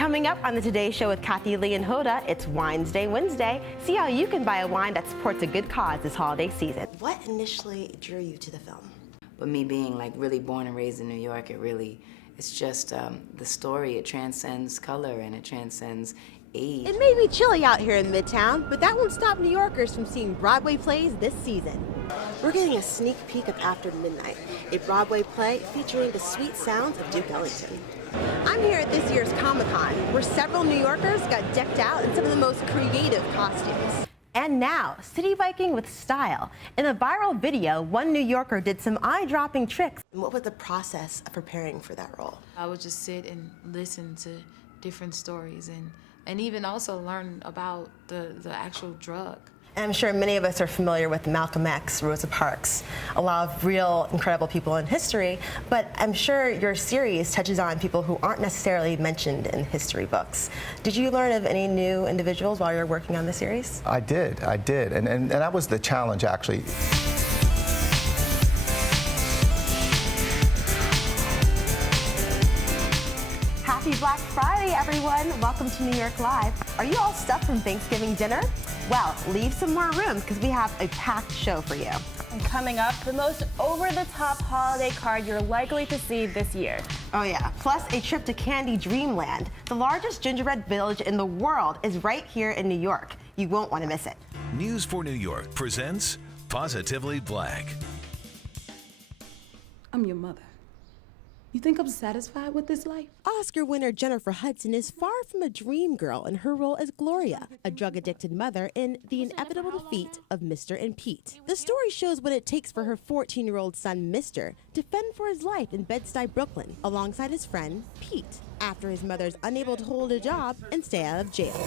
Coming up on the Today Show with Kathy Lee and Hoda, it's Wines Day Wednesday. See how you can buy a wine that supports a good cause this holiday season. What initially drew you to the film? But me being like really born and raised in New York, it's just the story. It transcends color and it transcends age. It may be chilly out here in Midtown, but that won't stop New Yorkers from seeing Broadway plays this season. We're getting a sneak peek of After Midnight, a Broadway play featuring the sweet sounds of Duke Ellington. I'm here at this year's Comic-Con, where several New Yorkers got decked out in some of the most creative costumes. And now, City Biking with style. In a viral video, one New Yorker did some eye-dropping tricks. What was the process of preparing for that role? I would just sit and listen to different stories and even also learn about the actual drug. And I'm sure many of us are familiar with Malcolm X, Rosa Parks, a lot of real incredible people in history, but I'm sure your series touches on people who aren't necessarily mentioned in history books. Did you learn of any new individuals while you were working on the series? I did, and that was the challenge, actually. Happy Black Friday, everyone. Welcome to New York Live. Are you all stuffed from Thanksgiving dinner? Well, leave some more room because we have a packed show for you. And coming up, the most over-the-top holiday card you're likely to see this year. Oh yeah, plus a trip to Candy Dreamland. The largest gingerbread village in the world is right here in New York. You won't want to miss it. News for New York presents Positively Black. I'm your mother. You think I'm satisfied with this life? Oscar winner Jennifer Hudson is far from a dream girl in her role as Gloria, a drug-addicted mother in The Inevitable Defeat of Mr. and Pete. The story shows what it takes for her 14-year-old son, Mr., to fend for his life in Bed-Stuy, Brooklyn, alongside his friend, Pete, after his mother is unable to hold a job and stay out of jail.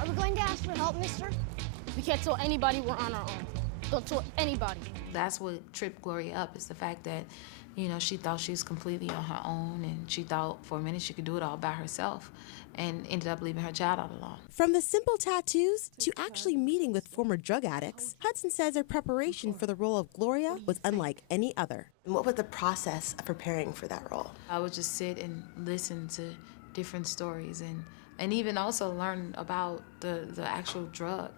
Are we going to ask for help, mister? We can't tell anybody we're on our own. Don't tell anybody. That's what tripped Gloria up, is the fact that, you know, she thought she was completely on her own, and she thought for a minute she could do it all by herself, and ended up leaving her child out alone. From the simple tattoos to actually meeting with former drug addicts, Hudson says her preparation for the role of Gloria was unlike any other. And what was the process of preparing for that role? I would just sit and listen to different stories and even also learn about the actual drug.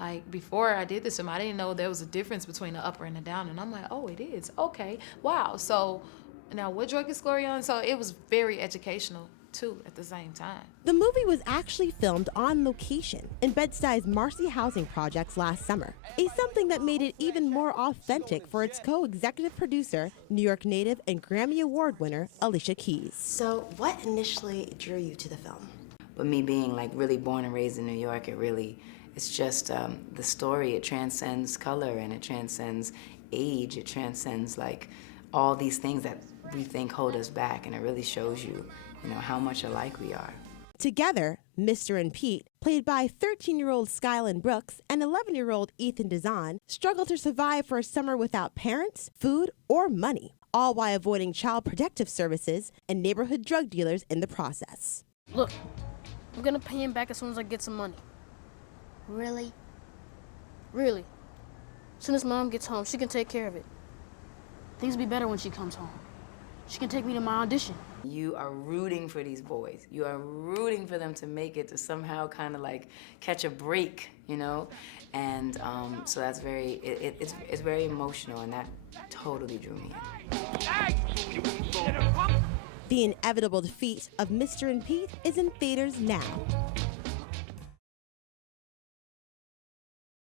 Like, before I did this film, I didn't know there was a difference between the upper and the down, and I'm like, oh, it is, okay, wow. So now what drug is Gloria on? So it was very educational too at the same time. The movie was actually filmed on location in Bed-Stuy's Marcy Housing Projects last summer, something that made it even more authentic for its co-executive producer, New York native and Grammy Award winner Alicia Keys. So what initially drew you to the film? But me being like really born and raised in New York, it's just the story. It transcends color and it transcends age. It transcends like all these things that we think hold us back, and it really shows you, how much alike we are. Together, Mr. and Pete, played by 13-year-old Skylan Brooks and 11-year-old Ethan Dazan, struggle to survive for a summer without parents, food, or money, all while avoiding child protective services and neighborhood drug dealers in the process. Look, I'm gonna pay him back as soon as I get some money. Really? Really. As soon as Mom gets home, she can take care of it. Things will be better when she comes home. She can take me to my audition. You are rooting for these boys. You are rooting for them to make it, to somehow kind of like catch a break, And so that's it's very emotional, and that totally drew me in. The Inevitable Defeat of Mr. and Pete is in theaters now.